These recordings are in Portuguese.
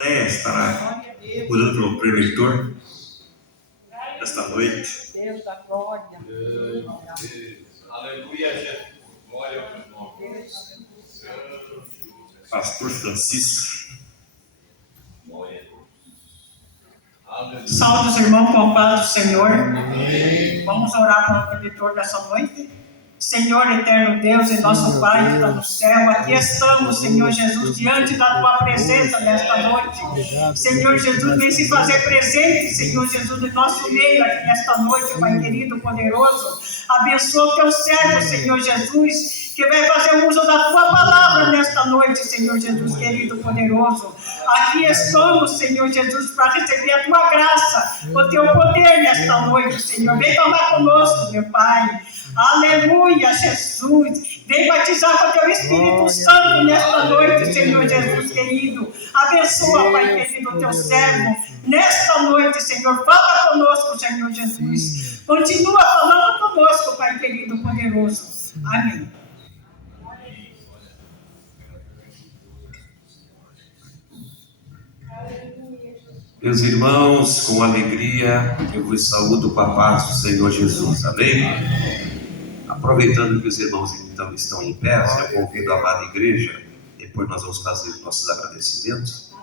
Estará orando pelo preletor esta noite. Deus da glória. Aleluia, Jesus. Glória ao teu nome. Pastor Francisco. Salve os irmãos com a paz do Senhor. Amém. Vamos orar para o preletor dessa noite. Senhor eterno Deus e nosso Pai que está no céu, aqui estamos, Senhor Jesus, diante da Tua presença nesta noite. Senhor Jesus, vem se fazer presente, Senhor Jesus, em nosso meio aqui nesta noite, Pai querido, poderoso. Abençoa o Teu servo, Senhor Jesus, que vai fazer uso da Tua palavra nesta noite, Senhor Jesus, querido, poderoso. Aqui estamos, Senhor Jesus, para receber a Tua graça, o Teu poder nesta noite, Senhor. Vem falar conosco, meu Pai. Aleluia, Jesus. Vem batizar com o Teu Espírito Santo nesta noite, Senhor Jesus, querido. Abençoa, Pai querido, o Teu servo. Nesta noite, Senhor, fala conosco, Senhor Jesus. Continua falando conosco, Pai querido, poderoso. Amém. Meus irmãos, com alegria, eu vos saúdo com a paz do Senhor Jesus. Amém? Aproveitando que os irmãos então estão em pé, eu convido a amada igreja, depois nós vamos fazer os nossos agradecimentos.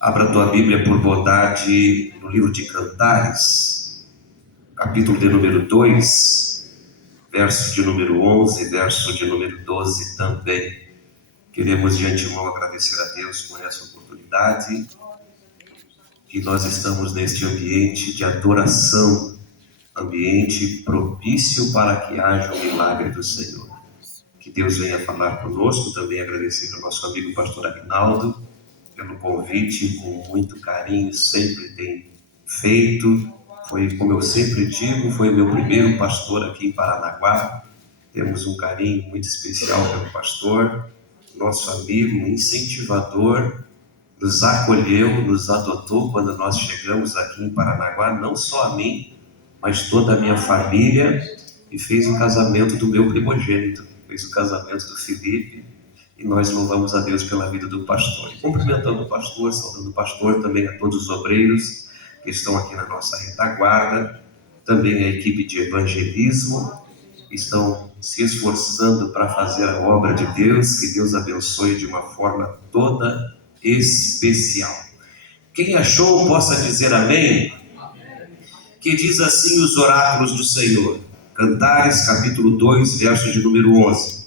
Abra a tua Bíblia por bondade no livro de Cantares, capítulo de número 2, verso de número 11, verso de número 12 também. Queremos de antemão agradecer a Deus por essa oportunidade, que nós estamos neste ambiente de adoração, ambiente propício para que haja o milagre do Senhor. Que Deus venha falar conosco. Também agradecer ao nosso amigo pastor Aguinaldo pelo convite, com muito carinho, sempre tem feito. Foi, como eu sempre digo, foi o meu primeiro pastor aqui em Paranaguá. Temos um carinho muito especial pelo pastor, nosso amigo, incentivador, nos acolheu, nos adotou quando nós chegamos aqui em Paranaguá, não só a mim, mas toda a minha família, e fez o casamento do meu primogênito, fez o casamento do Felipe, e nós louvamos a Deus pela vida do pastor. E cumprimentando o pastor, saudando o pastor, também a todos os obreiros que estão aqui na nossa retaguarda, também a equipe de evangelismo, que estão se esforçando para fazer a obra de Deus, que Deus abençoe de uma forma toda especial. Quem achou, possa dizer amém. Que diz assim os oráculos do Senhor. Cantares, capítulo 2, verso de número 11.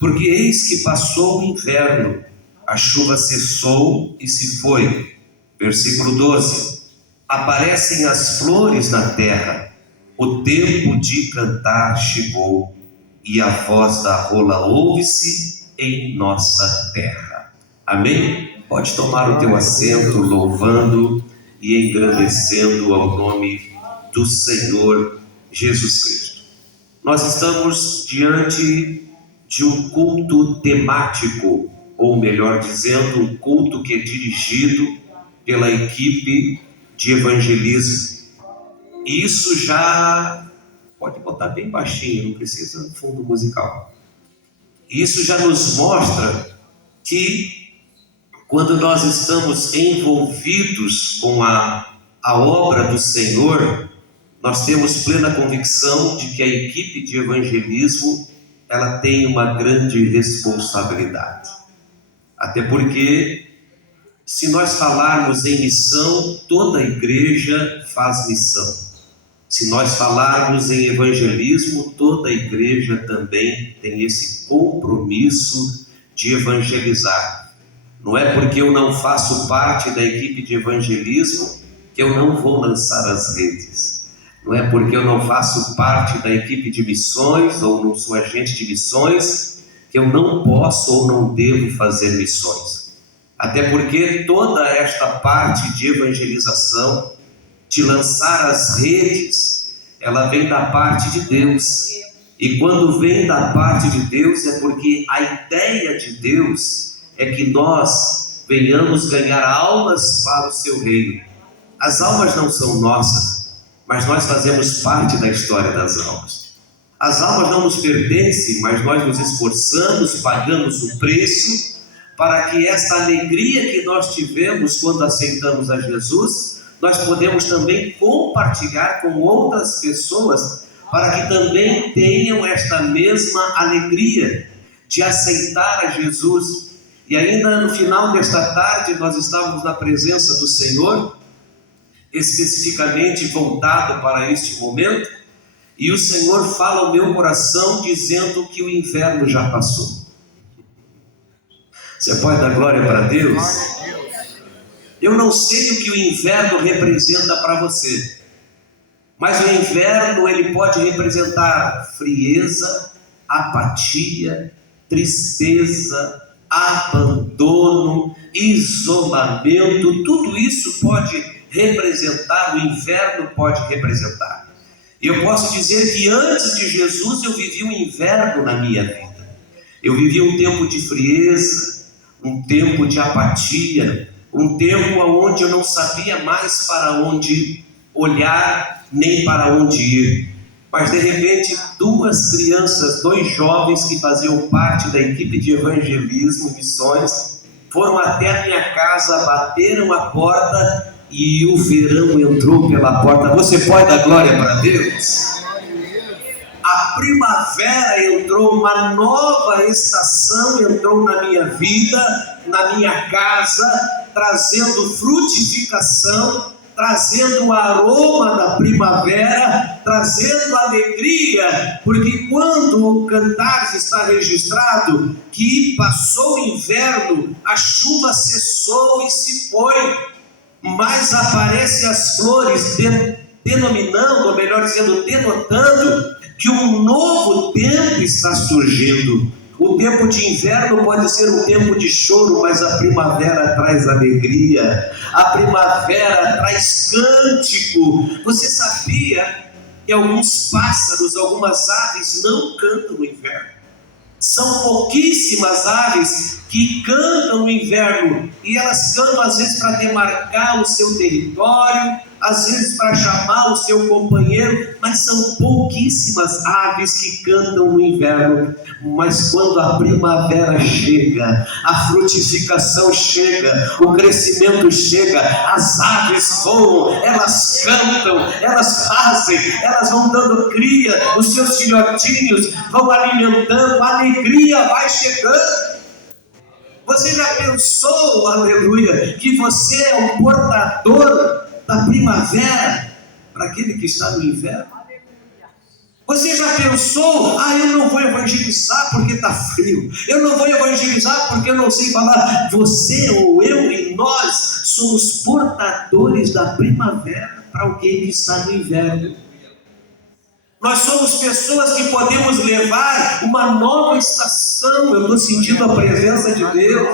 Porque eis que passou o inverno, a chuva cessou e se foi. Versículo 12. Aparecem as flores na terra, o tempo de cantar chegou, e a voz da rola ouve-se em nossa terra. Amém? Pode tomar o teu assento, louvando e engrandecendo ao nome do Senhor Jesus Cristo. Nós estamos diante de um culto temático, ou melhor dizendo, um culto que é dirigido pela equipe de evangelismo. E isso já, pode botar bem baixinho, não precisa fundo musical. Isso já nos mostra que quando nós estamos envolvidos com a obra do Senhor, nós temos plena convicção de que a equipe de evangelismo, ela tem uma grande responsabilidade. Até porque, se nós falarmos em missão, toda a igreja faz missão. Se nós falarmos em evangelismo, toda a igreja também tem esse compromisso de evangelizar. Não é porque eu não faço parte da equipe de evangelismo que eu não vou lançar as redes. Não é porque eu não faço parte da equipe de missões ou não sou agente de missões que eu não posso ou não devo fazer missões. Até porque toda esta parte de evangelização, de lançar as redes, ela vem da parte de Deus. E quando vem da parte de Deus é porque a ideia de Deus é que nós venhamos ganhar almas para o seu reino. As almas não são nossas, mas nós fazemos parte da história das almas. As almas não nos pertencem, mas nós nos esforçamos, pagamos o preço para que esta alegria que nós tivemos quando aceitamos a Jesus, nós podemos também compartilhar com outras pessoas, para que também tenham esta mesma alegria de aceitar a Jesus. E ainda no final desta tarde, nós estávamos na presença do Senhor, especificamente voltado para este momento, e o Senhor fala ao meu coração dizendo que o inverno já passou. Você pode dar glória para Deus? Eu não sei o que o inverno representa para você, mas o inverno ele pode representar frieza, apatia, tristeza, abandono, isolamento. Tudo isso pode representar, o inverno pode representar. Eu posso dizer que antes de Jesus eu vivi um inverno na minha vida. Eu vivi um tempo de frieza, um tempo de apatia, um tempo onde eu não sabia mais para onde olhar, nem para onde ir. Mas de repente, duas crianças, dois jovens que faziam parte da equipe de evangelismo e missões, foram até a minha casa, bateram a porta e o verão entrou pela porta. Você pode dar glória para Deus? A primavera entrou, uma nova estação entrou na minha vida, na minha casa, trazendo frutificação, trazendo o aroma da primavera, trazendo alegria, porque quando o Cantares está registrado que passou o inverno, a chuva cessou e se foi, mas aparecem as flores denominando, ou melhor dizendo, denotando que um novo tempo está surgindo. O tempo de inverno pode ser um tempo de choro, mas a primavera traz alegria, a primavera traz cântico. Você sabia que alguns pássaros, algumas aves não cantam no inverno? São pouquíssimas aves que cantam no inverno, e elas cantam às vezes para demarcar o seu território, às vezes para chamar o seu companheiro, mas são pouquíssimas aves que cantam no inverno. Mas quando a primavera chega, a frutificação chega, o crescimento chega, as aves voam, elas cantam, elas fazem, elas vão dando cria, os seus filhotinhos vão alimentando, a alegria vai chegando. Você já pensou, aleluia, que você é um portador da primavera para aquele que está no inverno? Você já pensou, eu não vou evangelizar porque está frio, eu não vou evangelizar porque eu não sei falar. Você ou eu e nós somos portadores da primavera para alguém que está no inverno. Nós somos pessoas que podemos levar uma nova estação. Eu estou sentindo a presença de Deus.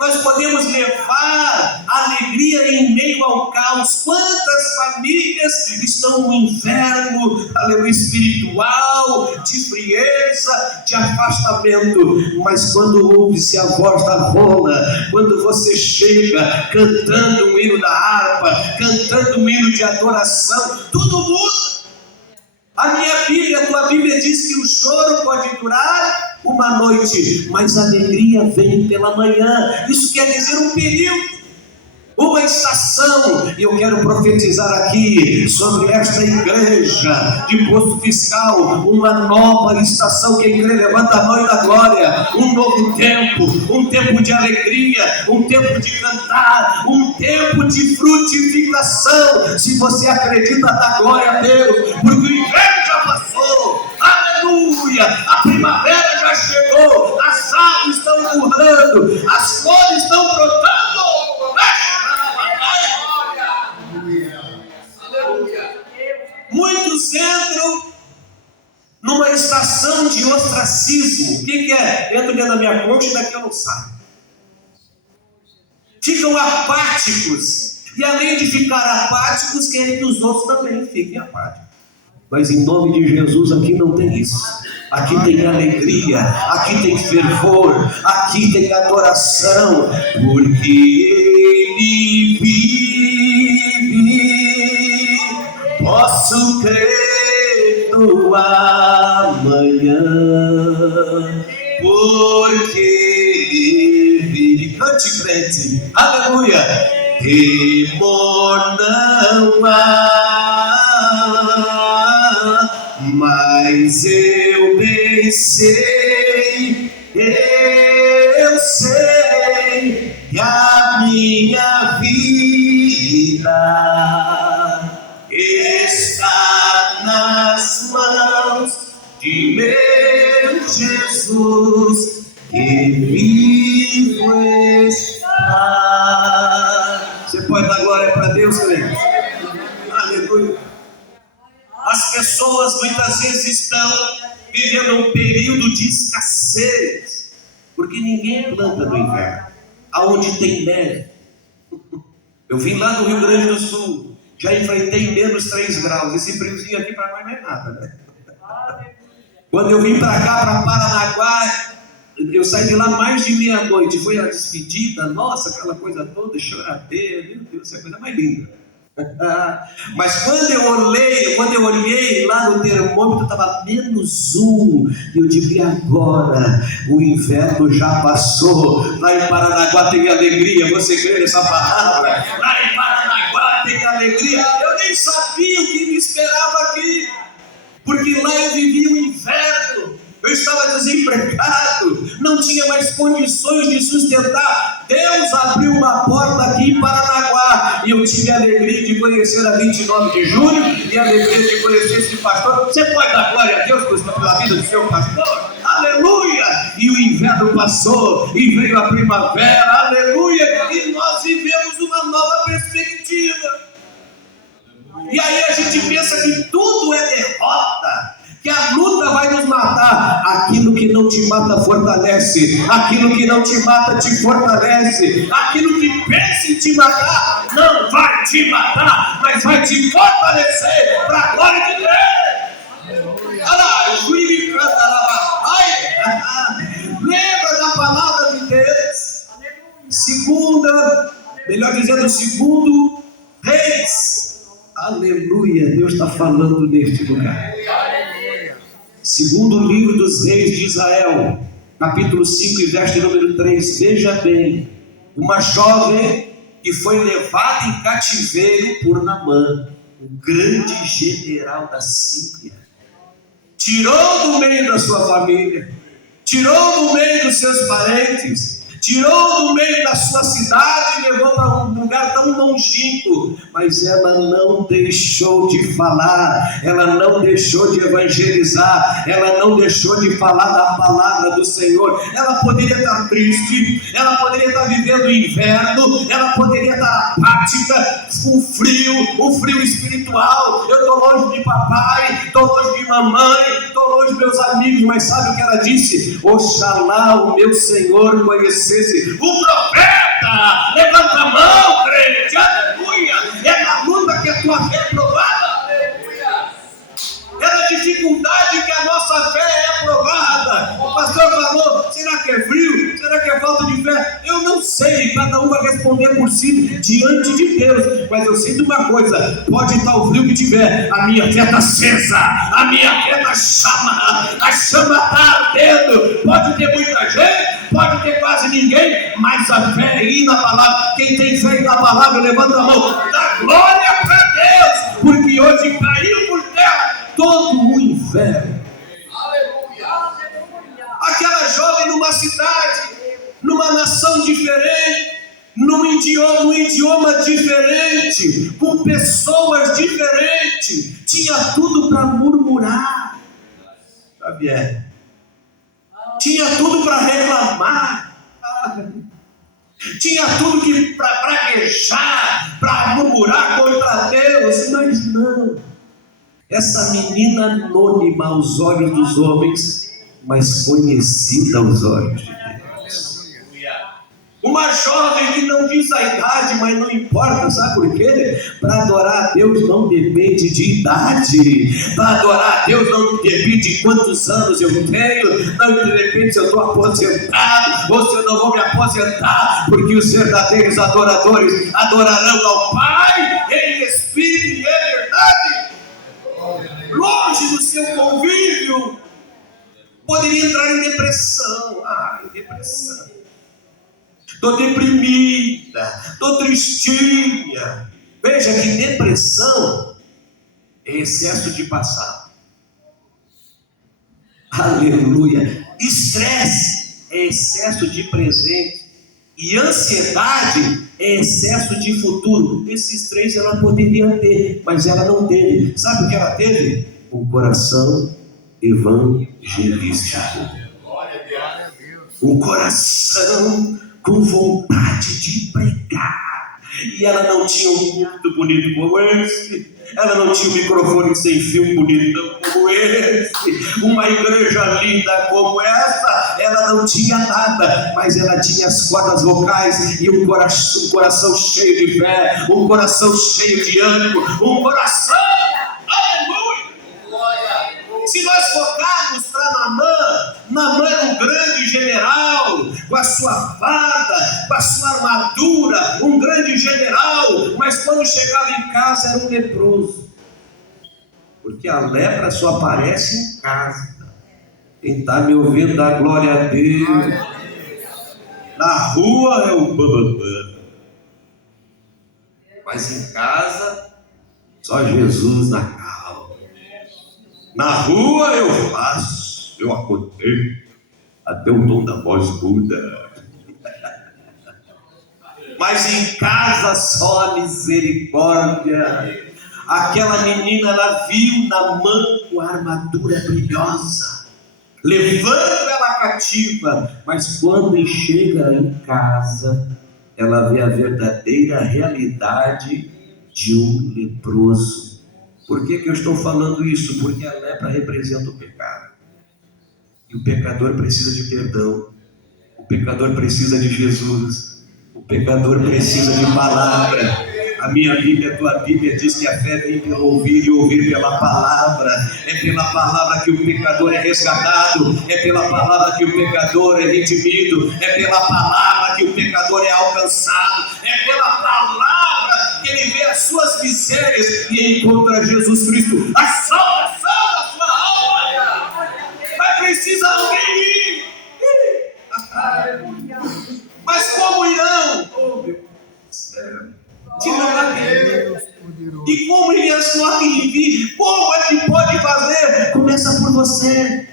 Nós podemos levar alegria em meio ao caos. Quantas famílias estão no inverno, aleluia, espiritual, de frieza, de afastamento. Mas quando ouve-se a voz da rola, quando você chega cantando o hino da harpa, cantando o hino de adoração, tudo muda. A minha Bíblia, a tua Bíblia diz que o choro pode durar uma noite, mas a alegria vem pela manhã. Isso quer dizer um período, uma estação. E eu quero profetizar aqui sobre esta igreja de Posto Fiscal, uma nova estação. Quem crê, levanta a mão e dá glória. Um novo tempo, um tempo de alegria, um tempo de cantar, um tempo de frutificação. Se você acredita, dá glória a Deus, porque o inverno já passou, aleluia, a primavera já chegou, as aves estão voando, as flores estão brotando. Muitos entram numa estação de ostracismo. O que é? Entro dentro da minha concha e daqui eu não saio. Ficam apáticos. E além de ficar apáticos, querem que os outros também fiquem apáticos. Mas em nome de Jesus, aqui não tem isso. Aqui tem alegria, aqui tem fervor, aqui tem adoração, porque Ele vive. Posso crer no amanhã, porque Ele noite, crente. Aleluia. Temor não há, mas eu bem sei, eu sei que a minha vida está nas mãos de meu Jesus, que vivo está. Você pode dar glória para Deus, crente? Aleluia. As pessoas muitas vezes estão vivendo um período de escassez, porque ninguém planta no inverno, aonde tem neve. Eu vim lá do Rio Grande do Sul, já enfrentei menos 3 graus, esse friozinho aqui para nós não é nada, né? Quando eu vim para cá, para Paranaguá, eu saí de lá mais de meia-noite, foi a despedida, nossa, aquela coisa toda, choradeira, meu Deus, essa é a coisa mais linda. Mas quando eu olhei lá no termômetro, estava -1, e eu digo, e agora? O inverno já passou. Lá em Paranaguá tem alegria, você crê nessa palavra? Lá em Paranaguá tem alegria. Eu nem sabia o que me esperava aqui, porque lá eu vivia o inverno. Eu estava desempregado, não tinha mais condições de sustentar. Deus abriu uma porta aqui em Paranaguá, e eu tive a alegria de conhecer a 29 de julho, e a alegria de conhecer esse pastor. Você pode dar glória a Deus pela vida do seu pastor? Aleluia! E o inverno passou, e veio a primavera, aleluia! E nós vivemos uma nova perspectiva. E aí a gente pensa que tudo é derrota, que a luta vai nos matar. Aquilo que não te mata fortalece, aquilo que não te mata te fortalece, aquilo que pensa em te matar não vai te matar, mas vai te fortalecer para a glória de Deus. Lembra da palavra de Deus, segundo Reis. Aleluia, Deus está falando neste lugar. Segundo livro dos Reis de Israel, capítulo 5 e verso número 3. Veja bem, uma jovem que foi levada em cativeiro por Naamã, o grande general da Síria, tirou do meio da sua família, tirou do meio dos seus parentes, tirou do meio da sua cidade e levou para um lugar tão longínquo, mas ela não deixou de falar, ela não deixou de evangelizar, ela não deixou de falar da palavra do Senhor. Ela poderia estar triste, ela poderia estar vivendo o inverno, ela poderia estar apática, com o frio espiritual. Eu estou longe de papai, estou longe de mamãe, estou longe de meus amigos, mas sabe o que ela disse? Oxalá o meu Senhor conhecesse o profeta. Levanta a mão, crente, aleluia. É na luta que a tua fé é provada, aleluia. É na dificuldade que a nossa fé é provada. O pastor falou, será que é frio? Será que é falta de fé? Eu não sei, cada um vai responder por si diante de Deus, mas eu sei de uma coisa, pode estar o frio que tiver, a minha fé está acesa, a minha fé está chama, a chama está ardendo. Pode ter muita gente, pode ter quase ninguém, mas a fé é ir na palavra. Quem tem fé na palavra, levanta a mão, dá glória para Deus, porque hoje caiu por terra todo o inferno. Aquela jovem numa cidade, numa nação diferente, num idioma diferente, com pessoas diferentes, tinha tudo para murmurar, Xavier, tinha tudo para reclamar, tinha tudo para praguejar, para murmurar contra Deus, mas não. Essa menina anônima aos olhos dos homens, mas conhecida aos olhos de Deus. Uma jovem que não diz a idade, mas não importa, sabe por quê? Para adorar a Deus não depende de idade, para adorar a Deus não depende de quantos anos eu tenho, não depende se eu estou aposentado ou se eu não vou me aposentar, porque os verdadeiros adoradores adorarão ao Pai em espírito e em verdade. Longe do seu convívio, poderia entrar em depressão. Depressão. estou deprimida, estou tristinha. Veja que depressão é excesso de passado. Aleluia. Estresse é excesso de presente. E ansiedade é excesso de futuro. Esses três ela poderia ter, mas ela não teve. Sabe o que ela teve? Um coração evangelístico. Um coração com vontade de pregar. E ela não tinha um culto bonito como esse. Ela não tinha um microfone sem fio bonitão como esse, uma igreja linda como essa. Ela não tinha nada, mas ela tinha as cordas vocais e um coração cheio de fé, um coração cheio de ânimo, um coração, aleluia. Se nós focarmos para Naamã era um grande general, com a sua farda, com a sua armadura, um grande general, mas quando chegava em casa era um leproso, porque a lepra só aparece em casa. Quem está me ouvindo dá glória a Deus. Na rua é o bambambam, mas em casa só Jesus na calma. Na rua eu faço, eu acordei, até o tom da voz muda. Mas em casa só a misericórdia. Aquela menina, ela viu Naamã com a armadura brilhosa, levando ela cativa, mas quando chega em casa, ela vê a verdadeira realidade de um leproso. Por que eu estou falando isso? Porque a lepra representa o pecado. E o pecador precisa de perdão. O pecador precisa de Jesus. O pecador precisa de palavra. A minha Bíblia, a tua Bíblia diz que a fé vem pelo ouvir e ouvir pela palavra. É pela palavra que o pecador é resgatado. É pela palavra que o pecador é redimido. É pela palavra que o pecador é alcançado. É pela palavra que ele vê as suas misérias e encontra Jesus Cristo, a salvação da sua alma. Mas precisa alguém ir. Mas como irão? Oh, meu Deus. E como eles não vir? Como é que pode fazer? Começa por você.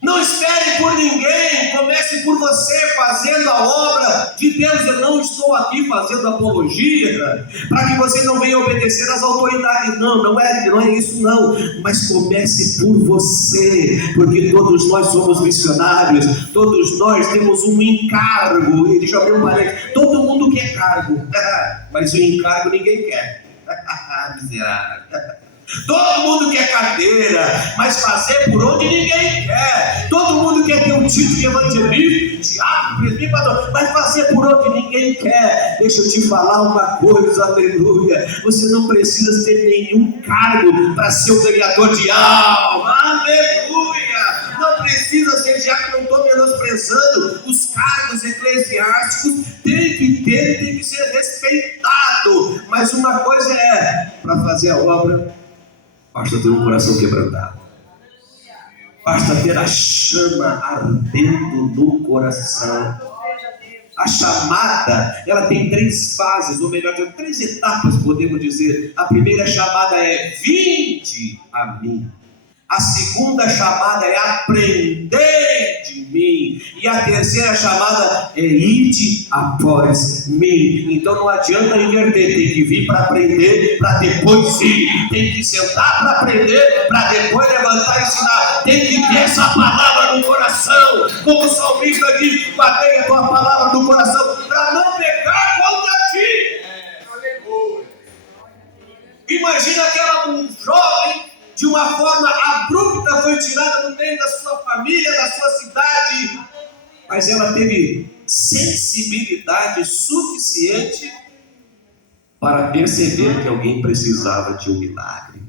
Não espere por ninguém, comece por você, fazendo a obra de Deus. Eu não estou aqui fazendo apologia para que você não venha obedecer às autoridades, não é isso não, mas comece por você, porque todos nós somos missionários, todos nós temos um encargo. E deixa eu abrir um parênteses, todo mundo quer cargo, mas o encargo ninguém quer. Miserável. Todo mundo quer cadeira, mas fazer por onde ninguém quer. Todo mundo quer ter um título de evangelista, diácono, presbítero, mas fazer por onde ninguém quer. Deixa eu te falar uma coisa, aleluia. Você não precisa ter nenhum cargo para ser o ganhador de alma, aleluia. Não precisa ser diácono, não estou menosprezando os cargos eclesiásticos. Tem que ser respeitado. Mas uma coisa é, para fazer a obra, basta ter um coração quebrantado. Basta ter a chama ardendo no coração. A chamada, ela tem 3 fases, ou melhor, tem 3 etapas, podemos dizer. A primeira chamada é: vinde a mim. A segunda chamada é: aprender de mim. E a terceira chamada é: ide após mim. Então não adianta inverter, tem que vir para aprender, para depois ir. Tem que sentar para aprender, para depois levantar e ensinar. Tem que ter essa palavra no coração. Como o salmista diz: guardei a tua palavra no coração, para não pecar contra ti. Imagina aquela jovem, de uma forma abrupta, foi tirada do meio da sua família, da sua cidade, mas ela teve sensibilidade suficiente para perceber que alguém precisava de um milagre.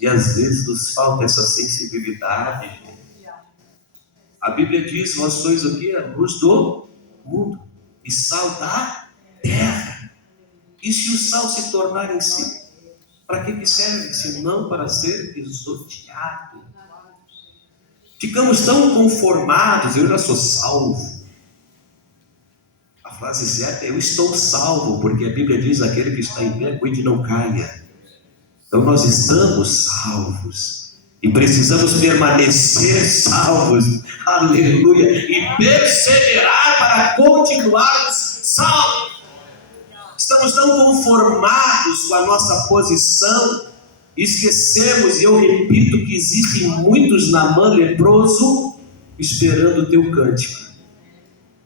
E às vezes nos falta essa sensibilidade. A Bíblia diz: vós sois o quê? A luz do mundo e sal da terra. E se o sal se tornar insípido, para que serve? Se não para ser pisoteado. Ficamos tão conformados, eu já sou salvo. A frase certa é: eu estou salvo, porque a Bíblia diz: aquele que está em pé, cuide, não caia. Então nós estamos salvos e precisamos permanecer salvos, aleluia, e perseverar para continuarmos salvos. Estamos tão conformados com a nossa posição, esquecemos, e eu repito, que existem muitos Naamã leproso esperando o teu cântico,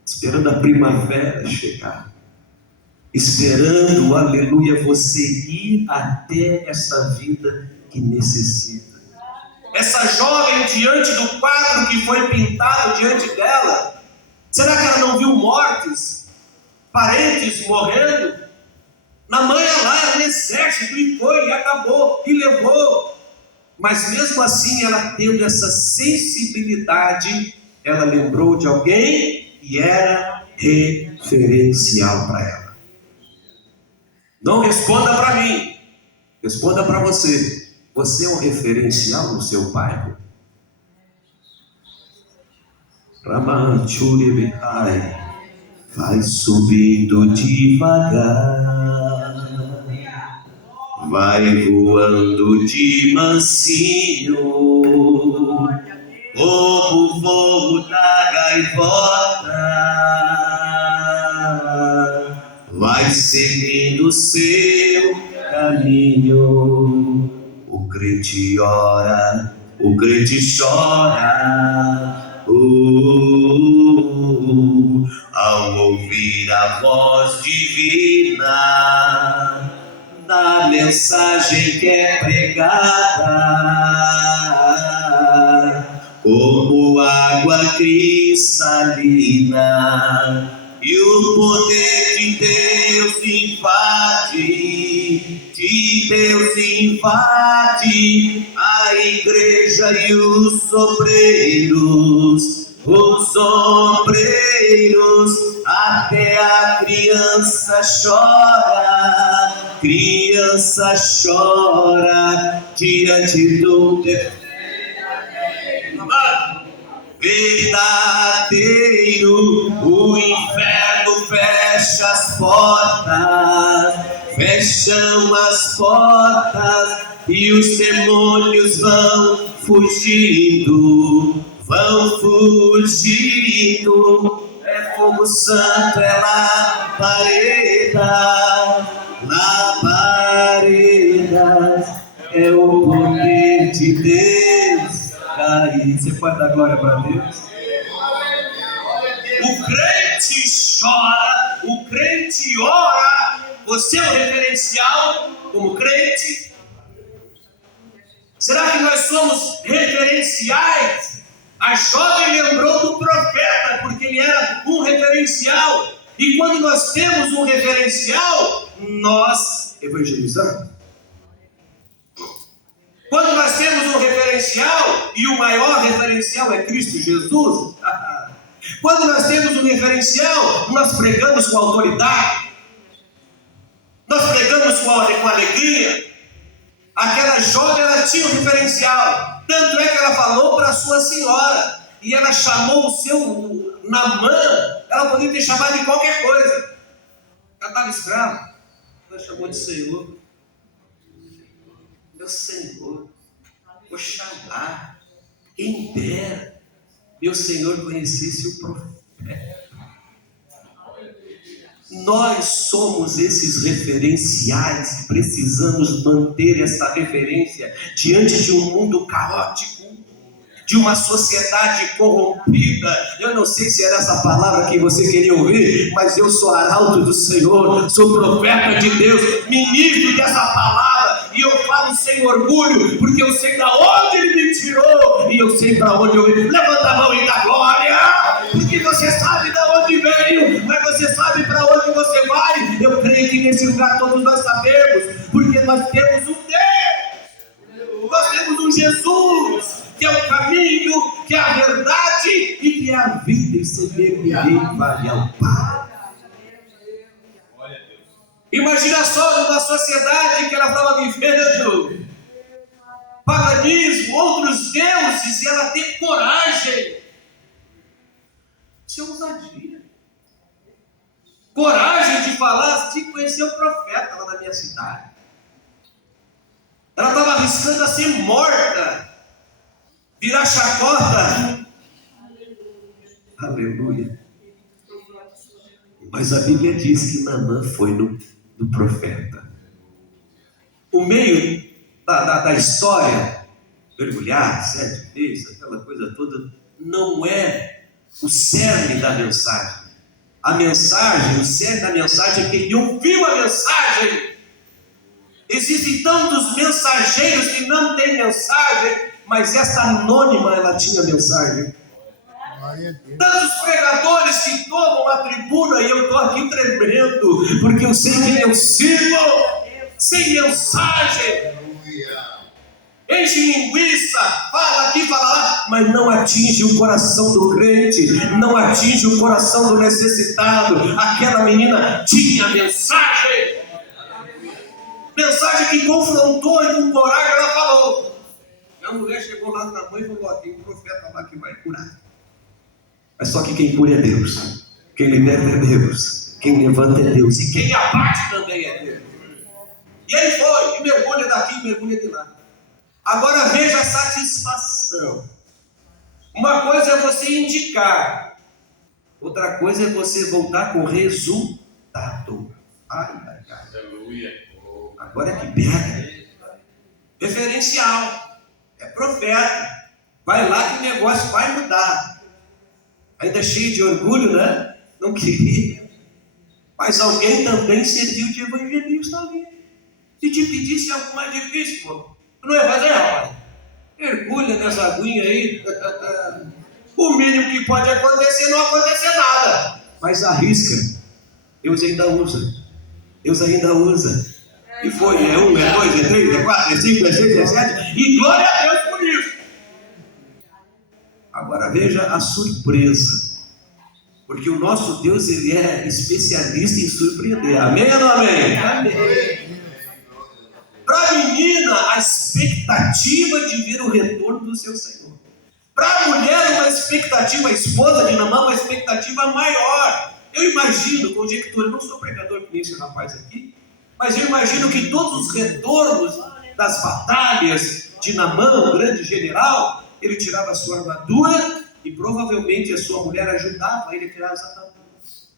esperando a primavera chegar, esperando, aleluia, você ir até essa vida que necessita. Essa jovem, diante do quadro que foi pintado diante dela, será que ela não viu mortes, parentes morrendo? Naamã ia lá, era no exército, e foi, e acabou, e levou. Mas mesmo assim, ela tendo essa sensibilidade, ela lembrou de alguém e era referencial para ela. Não responda para mim, responda para você. Você é um referencial no seu bairro? Vai subindo devagar, vai voando de mansinho, como o voo da gaivota, vai seguindo o seu caminho. O crente ora, o crente chora, ao ouvir a voz divina da mensagem que é pregada, como água cristalina, e o poder de Deus invade a igreja e os obreiros, até a criança chora diante do verdadeiro. O inferno fecha as portas, e os demônios vão fugindo. É fogo santo, é labareda, é o poder de Deus cair. Você pode dar glória para Deus? O crente chora, o crente ora. Você é um referencial como crente? Será que nós somos referenciais? A jovem lembrou do profeta, porque ele era um referencial. E quando nós temos um referencial, nós evangelizamos. Quando nós temos um referencial, e o maior referencial é Cristo Jesus, quando nós temos um referencial, nós pregamos com autoridade, nós pregamos com alegria. Aquela jovem, ela tinha um referencial, tanto é que ela falou para a sua senhora, e ela chamou o seu Naamã. Ela podia ter chamado de qualquer coisa, ela estava escrava, ela chamou de Senhor. Meu Senhor, Oxalá, quem dera meu Senhor conhecesse o profeta. Nós somos esses referenciais que precisamos manter essa referência diante de um mundo caótico, de uma sociedade corrompida. Eu não sei se era essa palavra que você queria ouvir, mas eu sou arauto do Senhor, sou profeta de Deus, ministro dessa palavra, e eu falo sem orgulho, porque eu sei da onde Ele me tirou, e eu sei para onde eu vim. Levanta a mão e dá glória, porque você sabe de onde veio, mas você sabe para onde você vai. Eu creio que nesse lugar todos nós sabemos, porque nós temos um Deus, nós temos um Jesus, que é o caminho, que é a verdade e que é a vida, e sem ninguém vai ao Pai. Imagina só uma sociedade que ela estava vivendo, paganismo, outros deuses, e ela ter coragem. Isso é ousadia. Coragem de falar, de conhecer o profeta lá na minha cidade. Ela estava arriscando a ser morta, virar chacota. Aleluia. Mas a Bíblia diz que Naamã foi no profeta. O meio da história, mergulhar 7 vezes, aquela coisa toda, não é o cerne da mensagem. A mensagem, o cerne da mensagem é que ele ouviu a mensagem. Existem tantos mensageiros que não têm mensagem, mas essa anônima, ela tinha mensagem. Tantos pregadores que tomam a tribuna e eu estou aqui tremendo, porque eu sei quem eu sigo, sem mensagem. Enche linguiça, fala aqui, fala lá, mas não atinge o coração do crente, não atinge o coração do necessitado. Aquela menina tinha mensagem, mensagem que confrontou e com coragem ela falou. E a mulher chegou lá na mãe e falou: tem um profeta lá que vai curar. Mas só que quem cura é Deus, quem liberta é Deus, quem levanta é Deus, e quem abate também é Deus. E ele foi, e mergulha daqui, mergulha de lá. Agora veja a satisfação. Uma coisa é você indicar, outra coisa é você voltar com resultado. Ai, ai, ai. Aleluia. Agora é que pega. Referencial. É profeta. Vai lá que o negócio vai mudar. Ainda cheio de orgulho, né? Não queria. Mas alguém também serviu de evangelista ali. Se te pedisse algo mais difícil, pô, tu não ia fazer, rapaz? Mergulha nessa aguinha aí. O mínimo que pode acontecer, não acontecer nada. Mas arrisca. Deus ainda usa. Deus ainda usa. E foi, é 1, é 2, é 3, é 4, é 5, é 6, é 7. E glória a Deus por isso. Agora veja a surpresa. Porque o nosso Deus, ele é especialista em surpreender. Amém ou não amém? Amém. Para a menina, a expectativa de ver o retorno do seu Senhor. Para a mulher, uma expectativa, a esposa de Naamã, uma expectativa maior. Eu imagino, conjectura, eu não sou pregador que nem esse rapaz aqui, mas eu imagino que todos os retornos das batalhas de Naamã, o grande general, ele tirava a sua armadura e provavelmente a sua mulher ajudava ele a tirar as ataduras.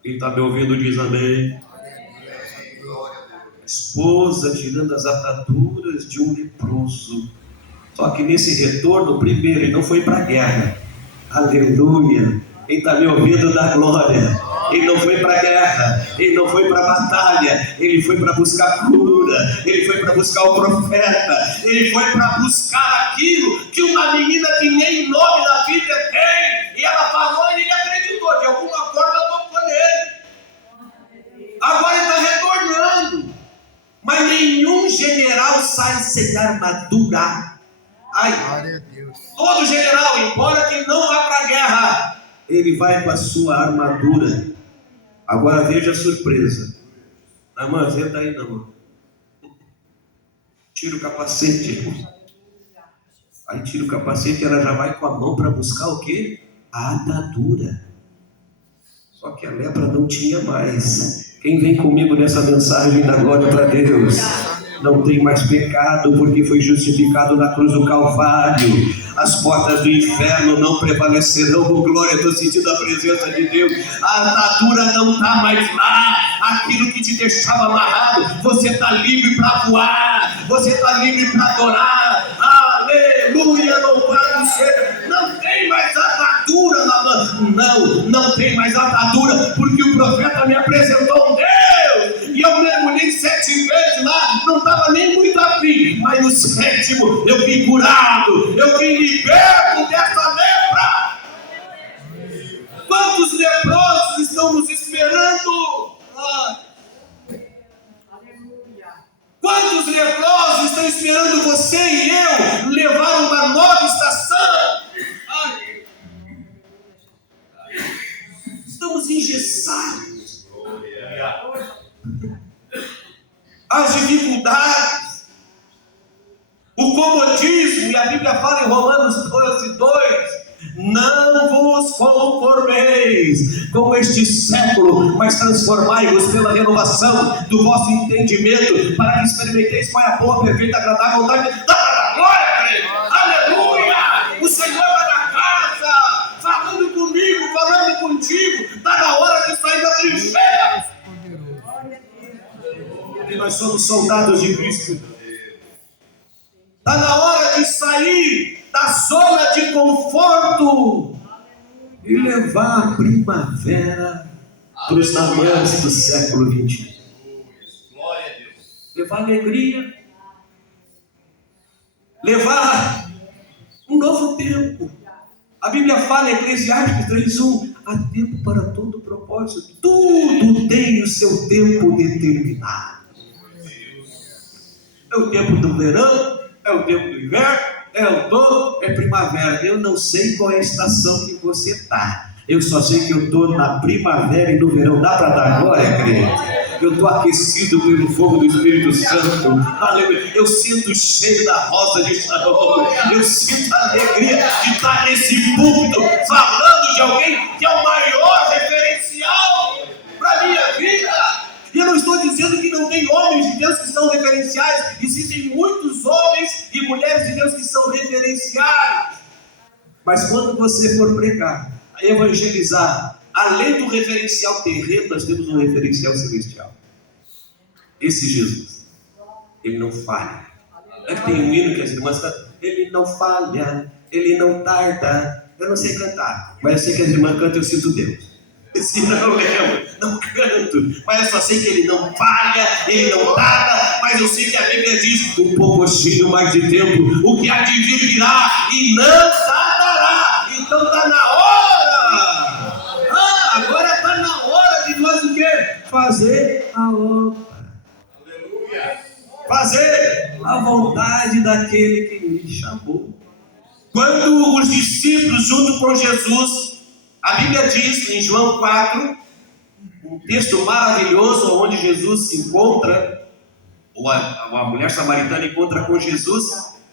Quem está me ouvindo diz amém. Esposa tirando as ataduras de um leproso. Só que nesse retorno, primeiro, ele não foi para a guerra. Aleluia. Quem está me ouvindo dá glória. Ele não foi para a guerra, ele não foi para a batalha, ele foi para buscar cura, ele foi para buscar o profeta, ele foi para buscar aquilo que uma menina que nem nome na Bíblia tem, e ela falou e ele acreditou, de alguma forma tocou nele. Agora ele está retornando, mas nenhum general sai sem armadura. Ai, todo general, embora que não vá para a guerra, ele vai com a sua armadura. Agora veja a surpresa. Naamã, senta aí, Naamã. Tira o capacete, irmão. Aí tira o capacete e ela já vai com a mão para buscar o quê? A atadura. Só que a lepra não tinha mais. Quem vem comigo nessa mensagem da glória para Deus? Não tem mais pecado, porque foi justificado na cruz do Calvário. As portas do inferno não prevalecerão. Oh, glória, estou sentindo a presença de Deus. A atadura não está mais lá. Aquilo que te deixava amarrado, você está livre para voar, você está livre para adorar. Aleluia, louvado seja. Não tem mais atadura, não tem mais atadura, porque o profeta me apresentou um Deus, e eu mergulhei 7 vezes lá, não estava nem muito afim, mas no 7º eu vim curado, eu vim liberto dessa lepra. Quantos leprosos estão nos esperando? Quantos leprosos estão esperando você e eu levar uma nova estação? Estamos engessados. As dificuldades. o comodismo, e a Bíblia fala em Romanos 12:2, não vos conformeis com este século, mas transformai-vos pela renovação do vosso entendimento, para que experimenteis qual é a boa, perfeita, agradável vontade da glória, crente. Aleluia! O Senhor está na casa, falando comigo, falando contigo. Está na hora de sair da trincheira. E nós somos soldados de Cristo. Está na hora de sair da zona de conforto e levar a primavera para os tamanhos do século XXI. Glória a Deus. Levar alegria, levar um novo tempo. A Bíblia fala em Eclesiastes 3:1, há tempo para todo propósito, tudo tem o seu tempo determinado. É o tempo do verão, é o tempo do inverno, é outono, é primavera. Eu não sei qual é a estação que você está. Eu só sei que eu estou na primavera e no verão. Dá para dar glória, querido? Eu estou aquecido pelo fogo do Espírito Santo. Aleluia. Eu sinto o cheiro da rosa de Sharon. Eu sinto a alegria de estar nesse púlpito falando de alguém que é o maior referencial para a minha vida. E eu não estou dizendo que não tem homens de Deus que são referenciais. Existem muitos homens e mulheres de Deus que são referenciais. Mas quando você for pregar, evangelizar, além do referencial terreno, nós temos um referencial celestial. Esse Jesus, ele não falha. É que tem um hino que as irmãs cantam, ele não falha, ele não tarda. Eu não sei cantar, mas eu sei que as irmãs cantam, eu sinto Deus. Se não lembro, não canto, mas eu só sei que ele não falha, ele não tarda, mas eu sei que a Bíblia diz, um pouquinho mais de tempo, o que há de vir virá e não tardará. Então está na hora. Agora está na hora de nós o quê? Fazer a obra. Aleluia. Fazer a vontade daquele que me chamou. Quando os discípulos junto com Jesus, a Bíblia diz em João 4, um texto maravilhoso, onde Jesus se encontra, ou a mulher samaritana encontra com Jesus,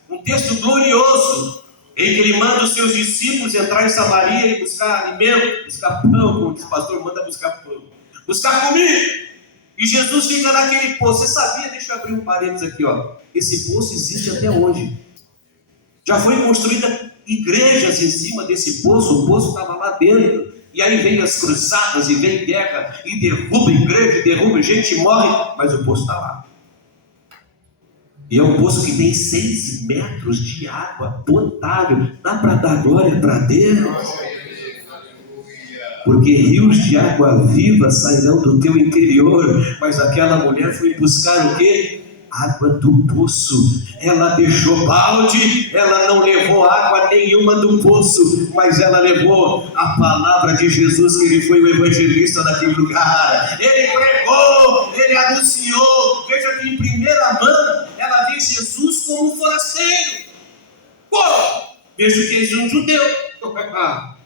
um texto glorioso, em que ele manda os seus discípulos entrar em Samaria e buscar alimento, buscar pão, como diz o pastor, manda buscar pão, buscar comida. E Jesus fica naquele poço. Você sabia, deixa eu abrir um parênteses aqui, ó. Esse poço existe até hoje. Já foi construída igrejas em cima desse poço, o poço estava lá dentro, e aí vem as cruzadas, e vem guerra, e derruba igreja, derruba gente, morre, mas o poço está lá. E é um poço que tem 6 metros de água potável. Dá para dar glória para Deus? Porque rios de água viva sairão do teu interior. Mas aquela mulher foi buscar o quê? Água do poço. Ela deixou balde, ela não levou água nenhuma do poço, mas ela levou a palavra de Jesus, que ele foi o evangelista daquele lugar. Ele pregou, ele anunciou. Veja que em primeira mão ela vê Jesus como forasteiro. Pô, vejo que ele é um judeu.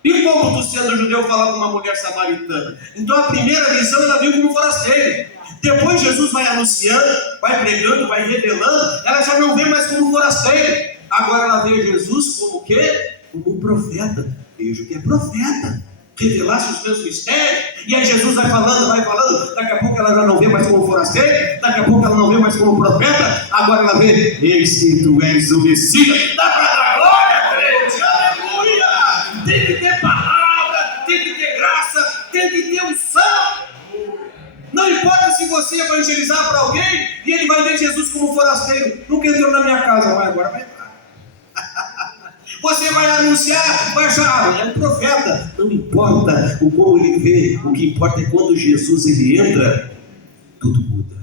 E como tu, sendo judeu, falar com uma mulher samaritana? Então a primeira visão ela viu como forasteiro. Depois Jesus vai anunciando, vai pregando, vai revelando. Ela já não vê mais como forasteiro. Agora ela vê Jesus como o quê? Como um profeta. Vejo que é profeta. Revelasse os meus mistérios. E aí Jesus vai falando. Daqui a pouco ela já não vê mais como forasteiro. Daqui a pouco ela não vê mais como profeta. Agora ela vê, eis que tu és o Messias. Dá para dar glória, crente. Aleluia. Tem que ter palavra, tem que ter graça, tem que ter unção. Não importa se você evangelizar para alguém e ele vai ver Jesus como forasteiro. Nunca entrou na minha casa, mas agora vai entrar. Você vai anunciar, vai achar, é um profeta. Não importa o como ele vê, o que importa é quando Jesus ele entra, tudo muda.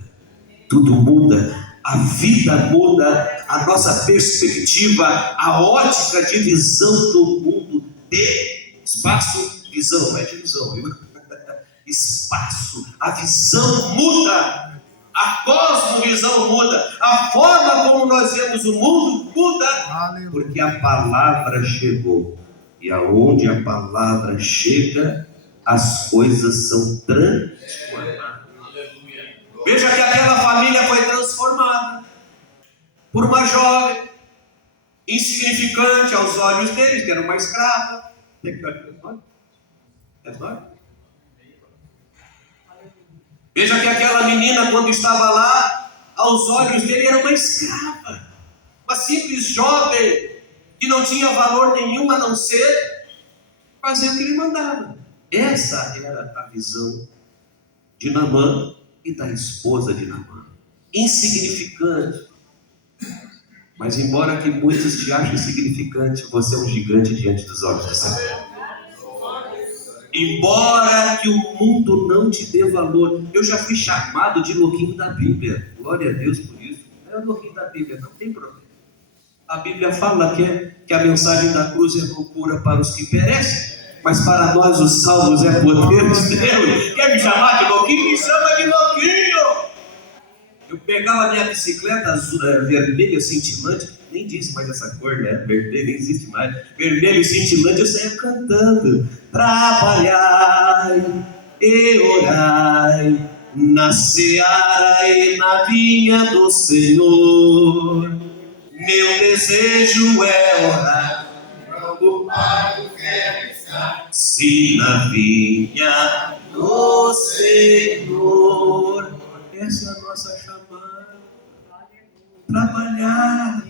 Tudo muda. A vida muda, a nossa perspectiva, a ótica de visão do mundo, de espaço, visão, não é de visão, viu? Espaço, a visão muda, a cosmovisão muda, a forma como nós vemos o mundo muda, porque a palavra chegou, e aonde a palavra chega, as coisas são transformadas. Veja que aquela família foi transformada por uma jovem insignificante aos olhos deles, que era uma escrava. Veja que aquela menina, quando estava lá, aos olhos dele era uma escrava, uma simples jovem, que não tinha valor nenhum a não ser fazer o que ele mandava. Essa era a visão de Naamã e da esposa de Naamã. Insignificante. Mas embora que muitos te achem insignificante, você é um gigante diante dos olhos do Senhor. Embora que o mundo não te dê valor. Eu já fui chamado de louquinho da Bíblia. Glória a Deus por isso. É o louquinho da Bíblia, não tem problema. A Bíblia fala que a mensagem da cruz é loucura para os que perecem, mas para nós os salvos é poder de Deus. Quer me chamar de louquinho? Me chama de louquinho. Eu pegava minha bicicleta vermelha cintilante, nem disse mais essa cor, né? Vermelho nem existe mais. Vermelho cintilante, eu saía cantando. Trabalhai e orai na seara e na vinha do Senhor. Meu desejo é orar, preocupado quero estar, se na vinha do Senhor. Essa é a nossa chamada. Trabalhar,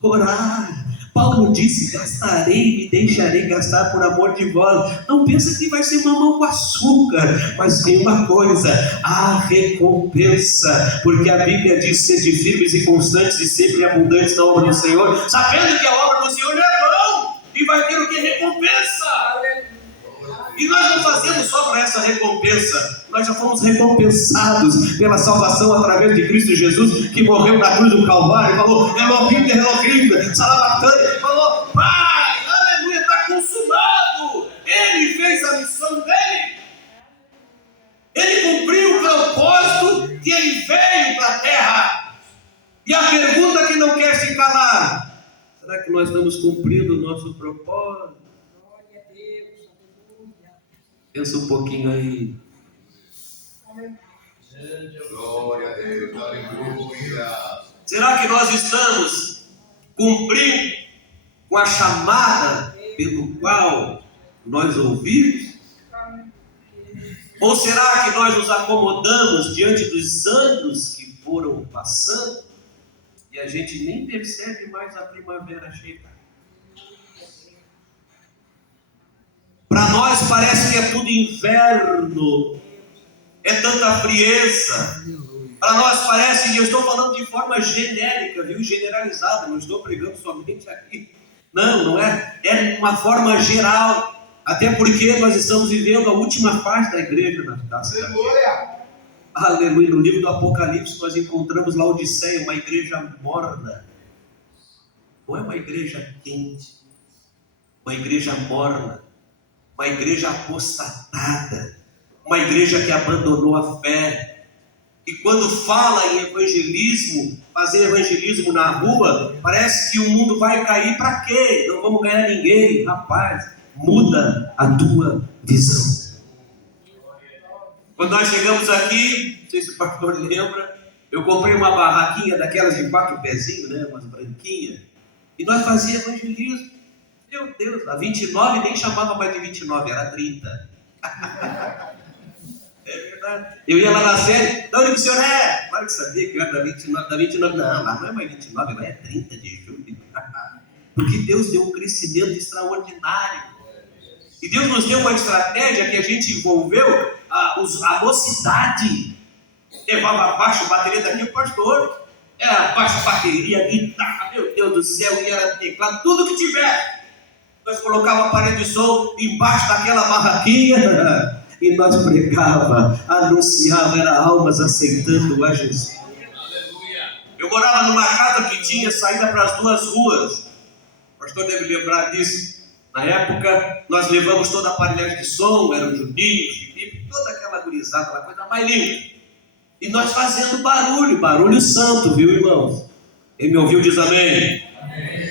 orar. Paulo disse: gastarei e me deixarei gastar por amor de vós. Não pensa que vai ser mamão com açúcar, mas tem uma coisa: a recompensa, porque a Bíblia diz: sede firmes e constantes e sempre abundantes na obra do Senhor, sabendo que a obra do Senhor é bom e vai ter o que? Recompensa. E nós não fazemos só para essa recompensa, nós já fomos recompensados pela salvação através de Cristo Jesus, que morreu na cruz do Calvário e falou: Elohim, Salavatane, falou: Pai, aleluia, está consumado. Ele fez a missão dele, ele cumpriu o propósito que ele veio para a terra. E a pergunta que não quer se calar: será que nós estamos cumprindo o nosso propósito? Pensa um pouquinho aí. Glória a Deus, aleluia. Será que nós estamos cumprindo com a chamada pelo qual nós ouvimos? Ou será que nós nos acomodamos diante dos anos que foram passando e a gente nem percebe mais a primavera chegar? Para nós parece que é tudo inverno, é tanta frieza. Para nós parece, e eu estou falando de forma genérica, viu? Generalizada, não estou pregando somente aqui. Não é. É uma forma geral, até porque nós estamos vivendo a última fase da igreja na cidade. Aleluia. No livro do Apocalipse nós encontramos lá Odisseia, uma igreja morna. Não é uma igreja quente, uma igreja morna. Uma igreja apostatada, uma igreja que abandonou a fé. E quando fala em evangelismo, fazer evangelismo na rua, parece que o mundo vai cair. Para quê? Não vamos ganhar ninguém. Rapaz, muda a tua visão. Quando nós chegamos aqui, não sei se o pastor lembra, eu comprei uma barraquinha daquelas de 4 pezinhos, né, umas branquinhas, e nós fazíamos evangelismo. Meu Deus, a 29 nem chamava mais de 29, era 30. É verdade. Eu ia lá na série: de onde que o senhor é? Claro que sabia que eu era da 29. Da 29, não, lá não é mais 29, lá é 30 de julho. Porque Deus deu um crescimento extraordinário. E Deus nos deu uma estratégia que a gente envolveu a mocidade. Levava abaixo a bateria daqui, o pastor. Era abaixo a bateria, guitarra, meu Deus do céu, e era teclado, tudo que tiver. Nós colocávamos a parede de som embaixo daquela barraquinha e nós pregava, anunciava, era almas aceitando a Jesus. Aleluia. Eu morava numa casa que tinha saída para as 2 ruas. O pastor deve lembrar disso. Na época, nós levamos toda a aparelhagem de som, era o Juninho, o Felipe, toda aquela gurizada, aquela coisa mais linda. E nós fazendo barulho santo, viu, irmãos? Quem me ouviu diz amém. Amém.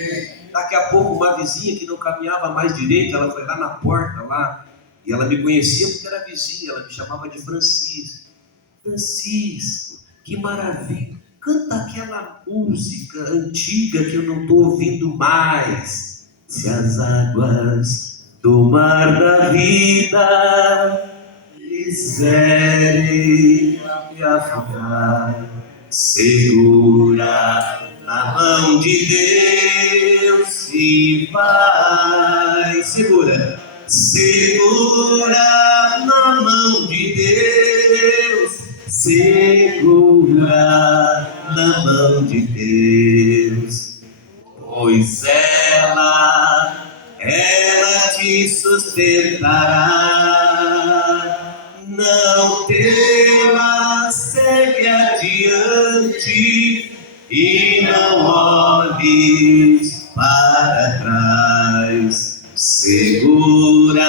Daqui a pouco uma vizinha que não caminhava mais direito, ela foi lá na porta lá, e ela me conhecia porque era vizinha, ela me chamava de Francisco. Francisco, que maravilha, canta aquela música antiga que eu não estou ouvindo mais. Se as águas do mar da vida quiserem me afogar, segura na mão de Deus e vai. Segura na mão de Deus, segura na mão de Deus, pois ela te sustentará. Não temas, segue adiante e não olhes para trás. Segura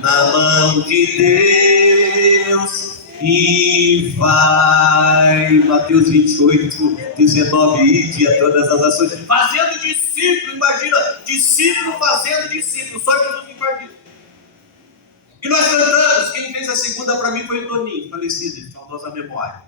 na mão de Deus e vai. Mateus 28, 19, ide a todas as nações, fazendo discípulo. Imagina, discípulo fazendo discípulo, só Jesus que faz isso. E nós cantamos, quem fez a segunda para mim foi o Toninho, falecido, de saudosa memória.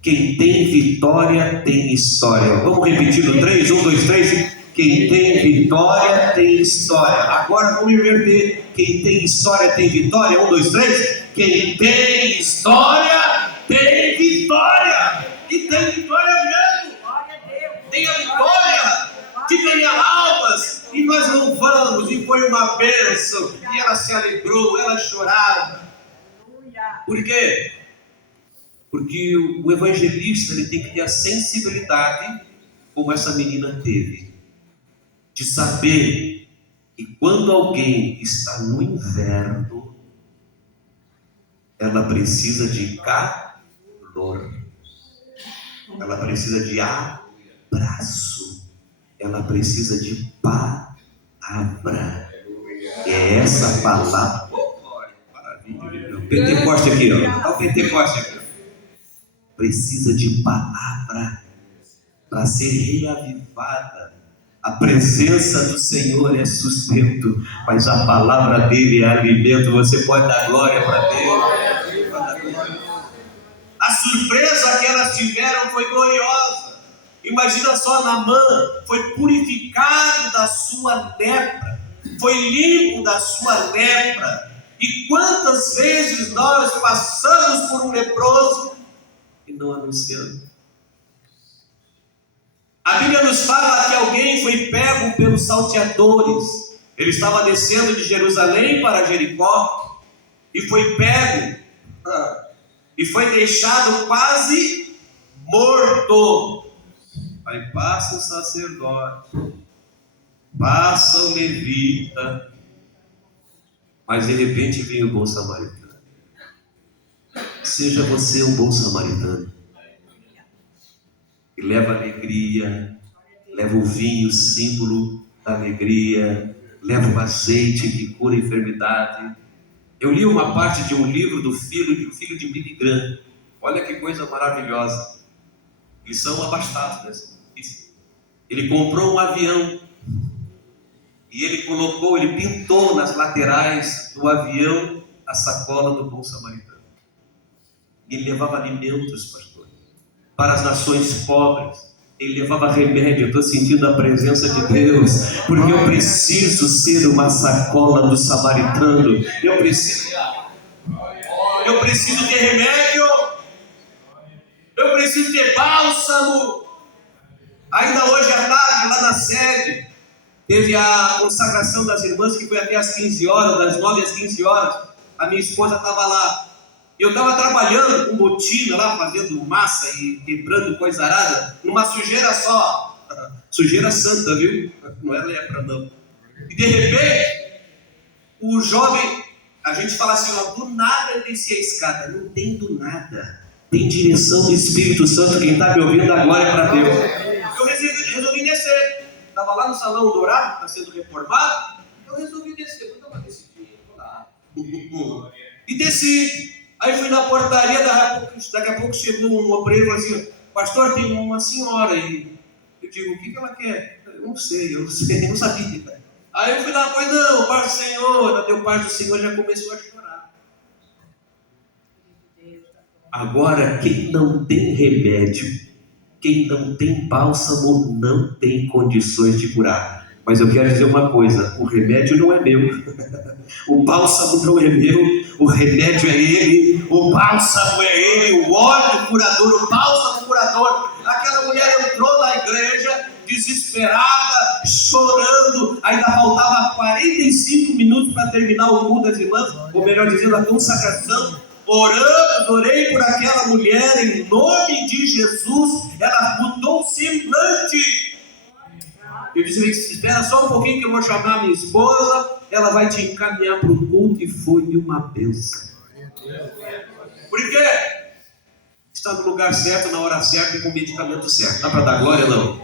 Quem tem vitória tem história. Vamos repetir no 3, 1, 2, 3. Quem tem vitória tem história. Agora vamos inverter. Quem tem história tem vitória. 1, 2, 3. Quem tem história tem vitória. E tem vitória mesmo. Tem a vitória de ganhar almas. E nós louvamos, e foi uma bênção. E ela se alegrou, ela chorava. Por quê? Porque o evangelista ele tem que ter a sensibilidade, como essa menina teve, de saber que quando alguém está no inverno, ela precisa de calor, ela precisa de abraço, ela precisa de palavra. É essa palavra. Maravilha. Pentecoste aqui, ó. Olha o Pentecoste aqui. Precisa de palavra para ser reavivada. A presença do Senhor é sustento, mas a palavra dele é alimento. Você pode dar glória para Deus. A surpresa que elas tiveram foi gloriosa. Imagina só, Naamã foi purificado da sua lepra, foi limpo da sua lepra. E quantas vezes nós passamos por um leproso e não anunciamos? A Bíblia nos fala que alguém foi pego pelos salteadores. Ele estava descendo de Jerusalém para Jericó e foi pego e foi deixado quase morto. Aí passa o sacerdote, passa o levita, mas de repente vem o bom samaritano. Seja você um bom samaritano, que leva alegria, leva o vinho, símbolo da alegria, leva o azeite que cura a enfermidade. Eu li uma parte de um livro do filho de Billy Graham. Olha que coisa maravilhosa. Eles são abastados, né? Ele comprou um avião e ele pintou nas laterais do avião a sacola do bom samaritano. Ele levava alimentos, pastor, para as nações pobres. Ele levava remédio. Eu estou sentindo a presença de Deus, porque eu preciso ser uma sacola do samaritano. Eu preciso ter remédio. Eu preciso ter bálsamo. Ainda hoje à tarde, lá na sede, teve a consagração das irmãs, que foi até às 15 horas, das 9 às 15 horas. A minha esposa estava lá. Eu estava trabalhando com botina lá, fazendo massa e quebrando coisa arada, numa sujeira só. Sujeira santa, viu? Não é lepra, não. E de repente, o jovem, a gente fala assim, ó, do nada eu desci a escada. Não tem do nada. Tem direção do Espírito Santo. Quem está me ouvindo agora é para Deus. Eu resolvi descer. Estava lá no salão dourado, está sendo reformado. Eu resolvi descer. Vou dar uma descidinha, vou lá. E desci. Aí fui na portaria, daqui a pouco chegou um obreiro assim, pastor, tem uma senhora aí. Eu digo, o que ela quer? Eu não sei, eu não sabia. Aí eu fui lá, pois não, paz do Senhor. Até o paz do Senhor já começou a chorar. Agora, quem não tem remédio, quem não tem bálsamo, não tem condições de curar. Mas eu quero dizer uma coisa: o remédio não é meu, o bálsamo não é meu, o remédio é Ele, o bálsamo é Ele, o óleo curador, o bálsamo curador. Aquela mulher entrou na igreja desesperada, chorando, ainda faltava 45 minutos para terminar o culto das irmãs, ou melhor dizendo, a consagração. Orei por aquela mulher em nome de Jesus. Ela mudou o semblante. Eu disse: espera só um pouquinho que eu vou chamar a minha esposa, ela vai te encaminhar para o culto. E foi uma bênção. Por quê? Está no lugar certo, na hora certa e com o medicamento certo. Dá para dar glória, não?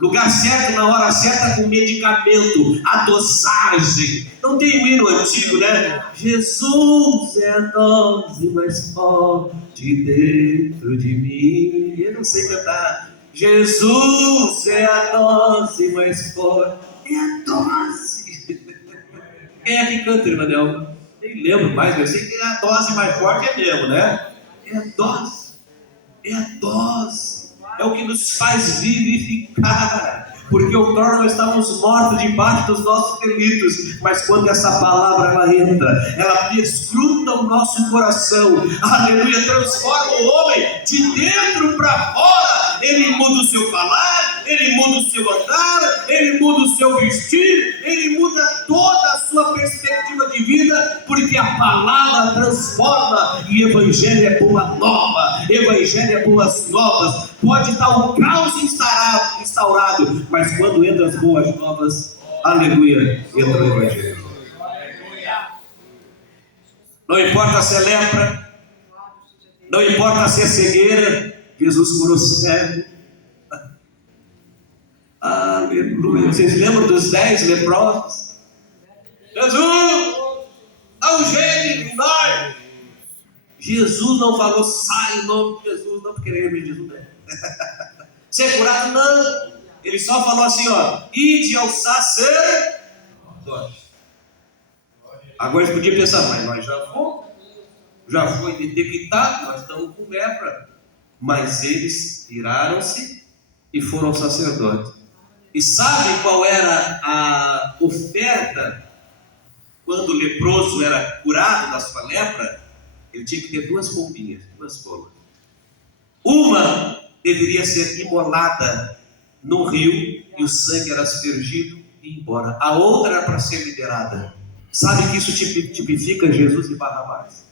Lugar certo, na hora certa, com medicamento, a dosagem. Não tem um hino antigo, né? Jesus é a dose mais forte dentro de mim. Eu não sei cantar. Jesus é a dose mais forte. É a dose. Quem é que canta, irmã Delma? Nem lembro mais, mas eu sei que a dose mais forte é mesmo, né? É a dose. É a dose. É o que nos faz vivificar. Porque outrora nós estávamos mortos debaixo dos nossos delitos, mas quando essa palavra ela entra, ela desfruta o nosso coração, aleluia, transforma o homem de dentro para fora. Ele muda o seu falar, ele muda o seu andar, ele muda o seu vestir, ele muda toda a sua perspectiva de vida, porque a palavra transforma. E evangelho é boa nova, evangelho é boas novas. Pode estar o caos instaurado, mas quando entra as boas novas, aleluia, entra o evangelho. Não importa se é lepra, não importa se é cegueira, Jesus curou cego. Aleluia. Vocês lembram dos 10 leprosos? Jesus, dá um jeito em nós. Jesus não falou: sai em nome de Jesus, não, porque ele é Jesus, né? Ser curado, não. Ele só falou assim: ó, ide ao sacerdote. Agora eles podiam pensar: mas nós já foi detectado, nós estamos com lepra. Mas eles tiraram-se e foram ao sacerdote. E sabe qual era a oferta quando o leproso era curado da sua lepra? Ele tinha que ter 2 pombinhas, 2 pombas. Uma deveria ser imolada no rio e o sangue era aspergido e ir embora. A outra era para ser liberada. Sabe que isso tipifica Jesus e Barrabás?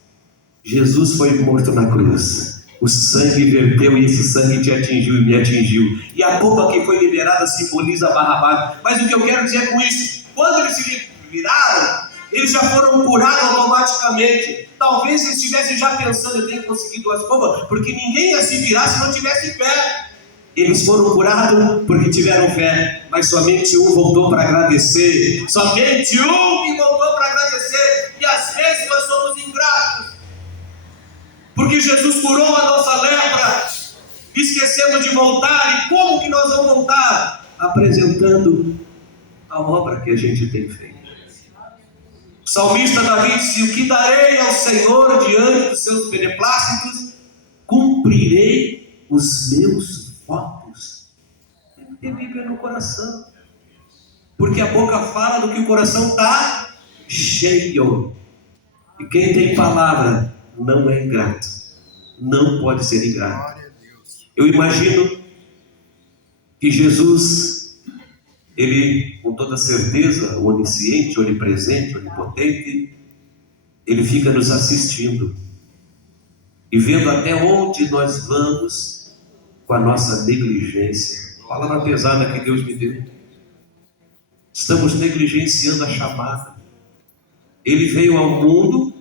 Jesus foi morto na cruz. O sangue verteu e esse sangue te atingiu e me atingiu. E a pomba que foi liberada simboliza Barrabás. Mas o que eu quero dizer com isso? Quando eles se viraram, eles já foram curados automaticamente. Talvez eles estivessem já pensando: eu tenho que conseguir 2 pombas, porque ninguém ia se virar se não tivesse fé. Eles foram curados porque tiveram fé, mas somente um voltou para agradecer. Somente um que voltou para agradecer. E às vezes nós somos ingratos, porque Jesus curou a nossa lepra, esquecemos de voltar. E como que nós vamos voltar? Apresentando a obra que a gente tem feito. O salmista Davi disse: o que darei ao Senhor diante dos seus beneplácitos? Cumprirei os meus votos. Tem que ter Bíblia no coração, porque a boca fala do que o coração está cheio. E quem tem palavra não é ingrato, não pode ser ingrato. Eu imagino que Jesus, ele, com toda certeza, onisciente, onipresente, onipotente, ele fica nos assistindo e vendo até onde nós vamos com a nossa negligência. Palavra pesada que Deus me deu. Estamos negligenciando a chamada. Ele veio ao mundo,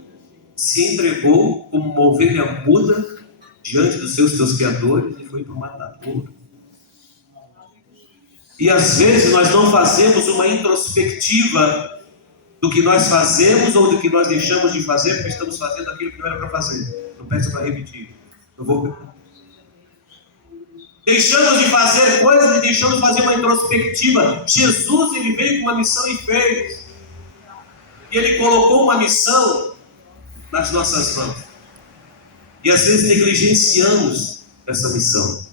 se entregou como uma ovelha muda diante dos seus tosqueadores e foi para o matadouro. E às vezes nós não fazemos uma introspectiva do que nós fazemos ou do que nós deixamos de fazer, porque estamos fazendo aquilo que não era para fazer. Não peço para repetir. Eu vou... Deixamos de fazer coisas e deixamos de fazer uma introspectiva. Jesus, ele veio com uma missão e fez. E ele colocou uma missão nas nossas mãos. E às vezes negligenciamos essa missão.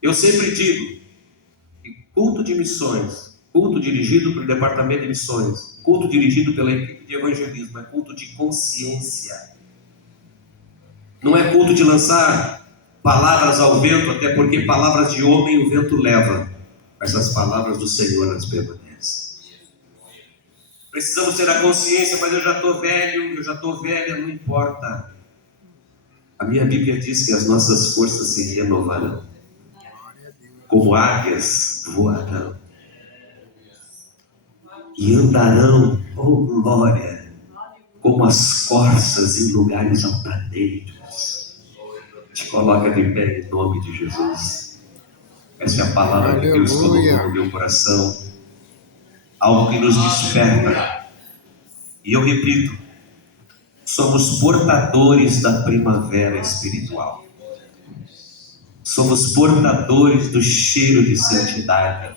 Eu sempre digo que culto de missões, culto dirigido pelo departamento de missões, culto dirigido pela equipe de evangelismo, é culto de consciência. Não é culto de lançar palavras ao vento, até porque palavras de homem o vento leva, mas as palavras do Senhor as permanecem. Precisamos ter a consciência, mas eu já estou velho, eu já estou velha, não importa. A minha Bíblia diz que as nossas forças se renovarão, como águias voarão e andarão, oh glória, como as corças em lugares altaneiros. Te coloca de pé em nome de Jesus. Essa é a palavra que Deus colocou no meu coração, algo que nos desperta. E eu repito, somos portadores da primavera espiritual. Somos portadores do cheiro de santidade,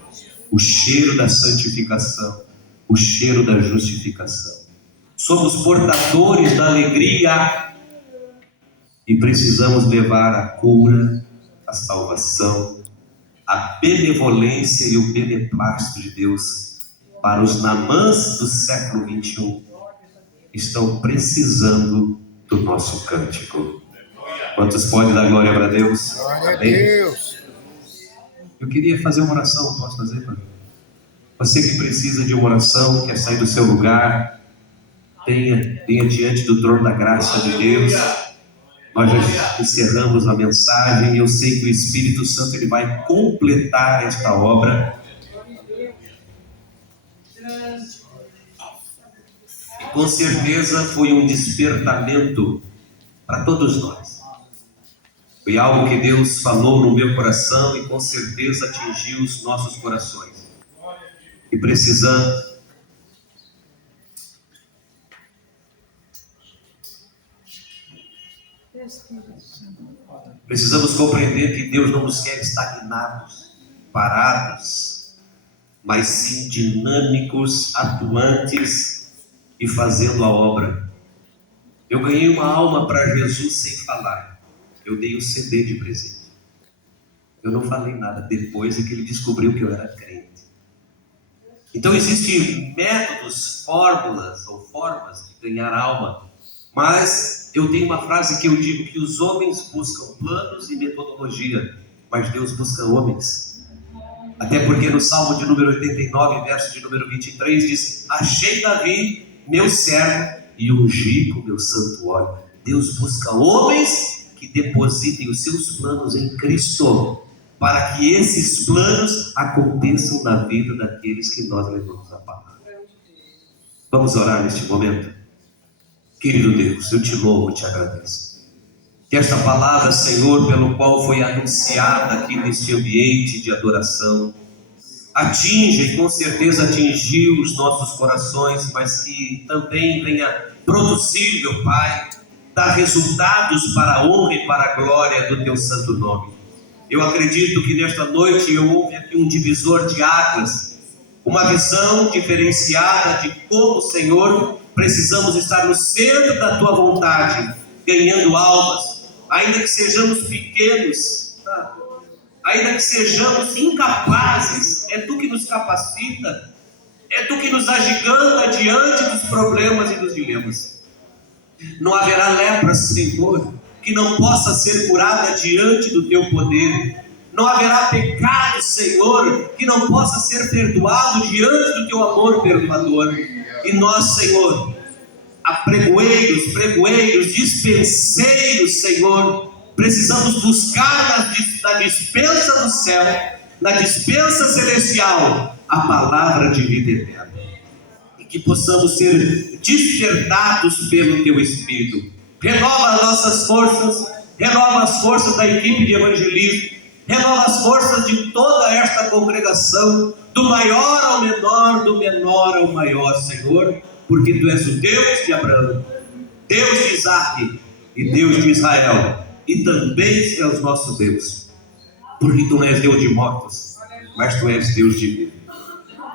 o cheiro da santificação, o cheiro da justificação. Somos portadores da alegria e precisamos levar a cura, a salvação, a benevolência e o beneplácito de Deus para os Naamãs do século 21. Estão precisando do nosso cântico. Quantos podem dar glória para Deus? Glória a Deus. Eu queria fazer uma oração, posso fazer, mano? Você que precisa de uma oração, quer sair do seu lugar, venha diante do trono da graça de Deus. Nós já encerramos a mensagem e eu sei que o Espírito Santo ele vai completar esta obra. Com certeza foi um despertamento para todos nós. Foi algo que Deus falou no meu coração e com certeza atingiu os nossos corações. E precisamos compreender que Deus não nos quer estagnados, parados, mas sim dinâmicos, atuantes e fazendo a obra. Eu ganhei uma alma para Jesus sem falar. Eu dei um CD de presente. Eu não falei nada depois é que ele descobriu que eu era crente. Então existem métodos, fórmulas ou formas de ganhar alma. Mas eu tenho uma frase que eu digo que os homens buscam planos e metodologia, mas Deus busca homens. Até porque no Salmo de número 89, verso de número 23, diz: achei Davi, meu servo, e ungi com meu santo óleo. Deus busca homens que depositem os seus planos em Cristo, para que esses planos aconteçam na vida daqueles que nós levamos a palavra. Vamos orar neste momento? Querido Deus, eu te louvo e te agradeço. Que esta palavra, Senhor, pelo qual foi anunciada aqui neste ambiente de adoração, atinja e com certeza atingiu os nossos corações, mas que também venha produzir, meu Pai, dar resultados para a honra e para a glória do Teu santo nome. Eu acredito que nesta noite eu ouvi aqui um divisor de águas, uma visão diferenciada de como, Senhor, precisamos estar no centro da Tua vontade, ganhando almas, ainda que sejamos pequenos, ainda que sejamos incapazes. É Tu que nos capacita, é Tu que nos agiganta diante dos problemas e dos dilemas. Não haverá lepra, Senhor, que não possa ser curada diante do Teu poder. Não haverá pecado, Senhor, que não possa ser perdoado diante do Teu amor perdoador. E nós, Senhor, pregoeiros, dispenseiros, Senhor, precisamos buscar na dispensa do céu, na dispensa celestial, a palavra de vida eterna. E que possamos ser despertados pelo Teu Espírito. Renova as nossas forças, renova as forças da equipe de evangelismo, renova as forças de toda esta congregação, do maior ao menor, do menor ao maior, Senhor, porque Tu és o Deus de Abraão, Deus de Isaac e Deus de Israel, e também és o nosso Deus, porque Tu não és Deus de mortos, mas Tu és Deus de vida.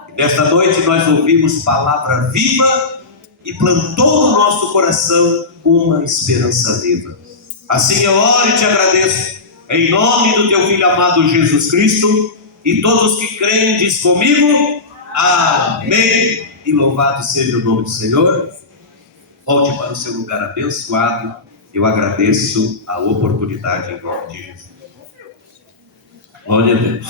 E nesta noite nós ouvimos palavra viva e plantou no nosso coração uma esperança viva. Assim eu oro e te agradeço, em nome do teu Filho amado Jesus Cristo, e todos os que creem, diz comigo, amém. E louvado seja o nome do Senhor. Volte para o seu lugar abençoado. Eu agradeço a oportunidade em nome de Jesus. Glória a Deus.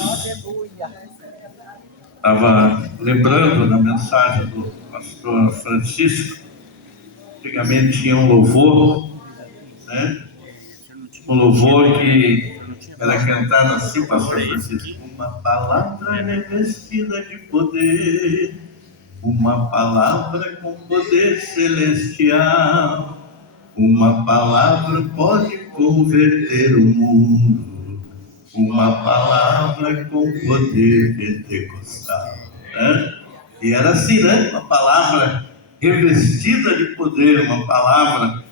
Estava lembrando da mensagem do pastor Francisco. Antigamente tinha um louvor, né? Um louvor que era cantado assim, pastor Francisco: uma palavra revestida de poder, uma palavra com poder celestial, uma palavra pode converter o mundo, uma palavra com poder pentecostal, né? E era assim, né? Uma palavra revestida de poder, uma palavra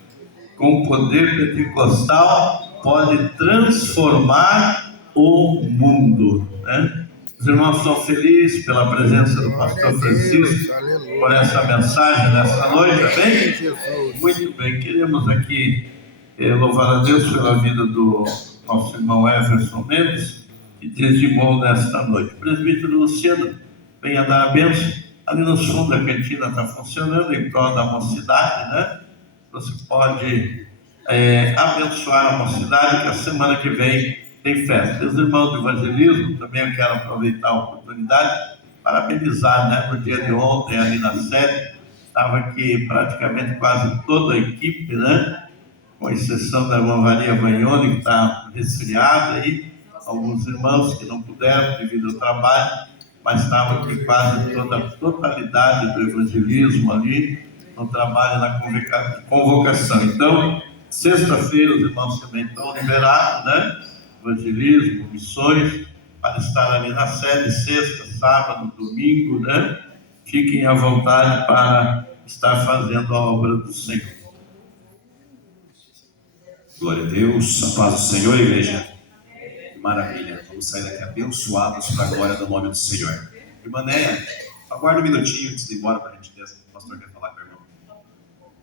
com poder pentecostal pode transformar o mundo, né? Os irmãos estão felizes pela presença do pastor Francisco, por essa mensagem nessa noite, amém? Muito bem, queremos aqui louvar a Deus pela vida do nosso irmão Everson Mendes, que dizimou nesta noite. O presbítero Luciano, venha dar a bênção. Ali no fundo a cantina está funcionando em prol da mocidade, né? Você pode abençoar a mocidade, que a semana que vem tem festa. E os irmãos do evangelismo, também eu quero aproveitar a oportunidade, parabenizar, né? No dia de ontem, ali na sede, estava aqui praticamente quase toda a equipe, né? Com exceção da irmã Maria Vagnoni, que está resfriada aí, alguns irmãos que não puderam devido ao trabalho, mas estava aqui quase toda a totalidade do evangelismo ali, no trabalho na convocação. Então, sexta-feira os irmãos também estão liberados, né? Evangelismo, missões, para estar ali na sede, sexta, sábado, domingo, né? Fiquem à vontade para estar fazendo a obra do Senhor. Glória a Deus, a paz do Senhor, igreja. Maravilha, vamos sair daqui abençoados para a glória do nome do Senhor. Irmã Néia, aguarda um minutinho antes de ir embora para a gentileza, o pastor quer falar com o irmão.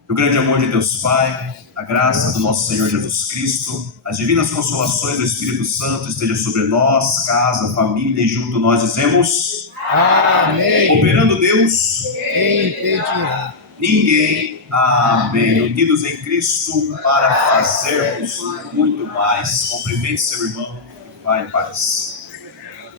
Que o grande amor de Deus Pai, a graça do nosso Senhor Jesus Cristo, as divinas consolações do Espírito Santo esteja sobre nós, casa, família, e junto nós dizemos amém. Operando Deus, quem impedirá? Ninguém. Amém. Unidos em Cristo para fazermos muito mais. Cumprimente seu irmão e vai em paz.